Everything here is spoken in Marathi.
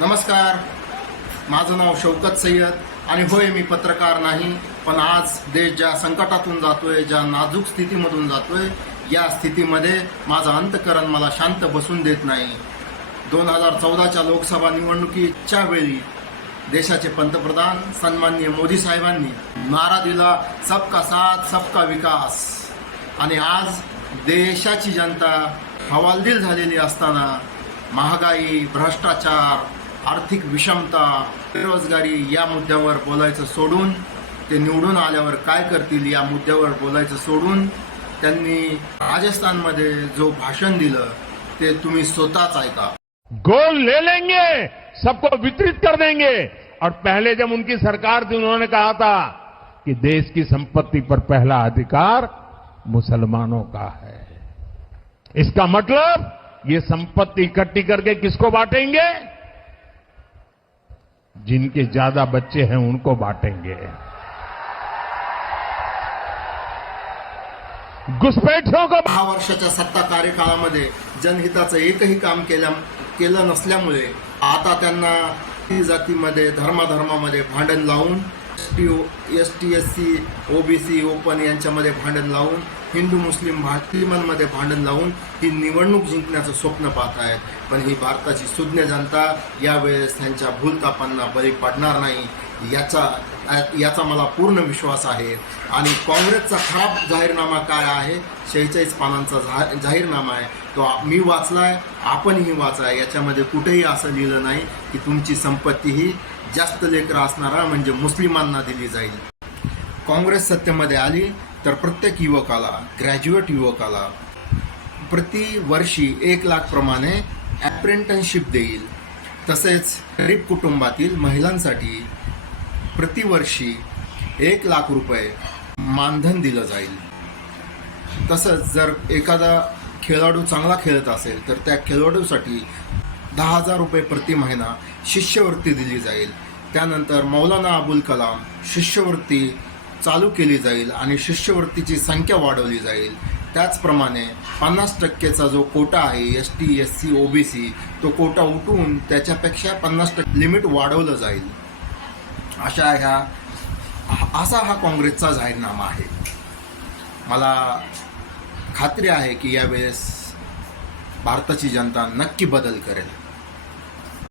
नमस्कार. माझं नाव शौकत सय्यद आणि होय मी पत्रकार नाही पण आज देश ज्या संकटातून जातोय ज्या नाजूक स्थितीमधून जातोय या स्थितीमध्ये माझं अंतकरण मला शांत बसून देत नाही. दोन हजार चौदाच्या लोकसभा निवडणुकीच्या वेळी देशाचे पंतप्रधान सन्माननीय मोदी साहेबांनी नारा दिला सबका साथ सबका विकास. आणि आज देशाची जनता हवालदिल झालेली असताना महागाई भ्रष्टाचार आर्थिक विषमता बेरोजगारी या मुद्द्यावर बोलायचं सोडून ते निवडून आल्यावर काय करतील या मुद्द्यावर बोलायचं सोडून त्यांनी राजस्थानमध्ये जो भाषण दिलं ते तुम्ही स्वतःच ऐका. गोल ले लेंगे सबको वितरित कर देंगे। और पहले जब उनकी सरकार थी उन्होंने कहा था कि देश की संपत्ति पर पहला अधिकार मुसलमानों का है। इसका मतलब ये संपत्ति इकट्ठी करके किसको बांटेंगे? जिनके ज्यादा बच्चे हैं उनको बांटेंगे। घुसपैठियों को दहा वर्षाच्या सत्ता कार्यकाळामध्ये जनहिताचं एकही काम केल्या केलं नसल्यामुळे आता त्यांना ती जातीमध्ये धर्माधर्मामध्ये भांडण लावून S T S C O B C open यांच्यामध्ये भांडण लावून हिंदू मुस्लिम भारतीयांमध्ये भांडण लावून ही निवडणूक जिंकण्याचं स्वप्न पाहत आहेत. पण ही भारताची सुज्ञ जनता यावेळेस त्यांच्या भूलतापांना बळी पडणार नाही. याचा याचा मला पूर्ण विश्वास आहे. आणि काँग्रेसचा खराब जाहीरनामा काय आहे? शेहेचाळीस पानांचा जा जाहीरनामा आहे. तो मी वाचलाय आपणही वाचा याच्यामध्ये कुठेही असं लिहिलं नाही की तुमची संपत्ती ही जास्त लेकरं असणारा म्हणजे मुस्लिमांना दिली जाईल. काँग्रेस सत्तेमध्ये आली तर प्रत्येक युवकाला ग्रॅज्युएट युवकाला प्रतिवर्षी एक लाखप्रमाणे ॲप्रेंटनशिप देईल. तसेच गरीब कुटुंबातील महिलांसाठी प्रतिवर्षी एक लाख रुपये मानधन दिलं जाईल. तसंच जर एखादा खेळाडू चांगला खेळत असेल तर त्या खेळाडूसाठी दहा हजार रुपये प्रति महिना शिष्यवृत्ती दिली जाईल. त्यानंतर मौलाना अबुल कलाम शिष्यवृत्ती चालू केली जाईल आणि शिष्यवृत्तीची संख्या वाढवली जाईल. त्याचप्रमाणे पन्नास टक्केचा जो कोटा आहे S T S C O B C तो कोटा उठून त्याच्यापेक्षा पन्नास टक्के लिमिट वाढवलं जाईल. अशा ह्या असा हा काँग्रेसचा जाहीरनामा आहे. मला खात्री आहे की यावेळेस भारताची जनता नक्की बदल करेल.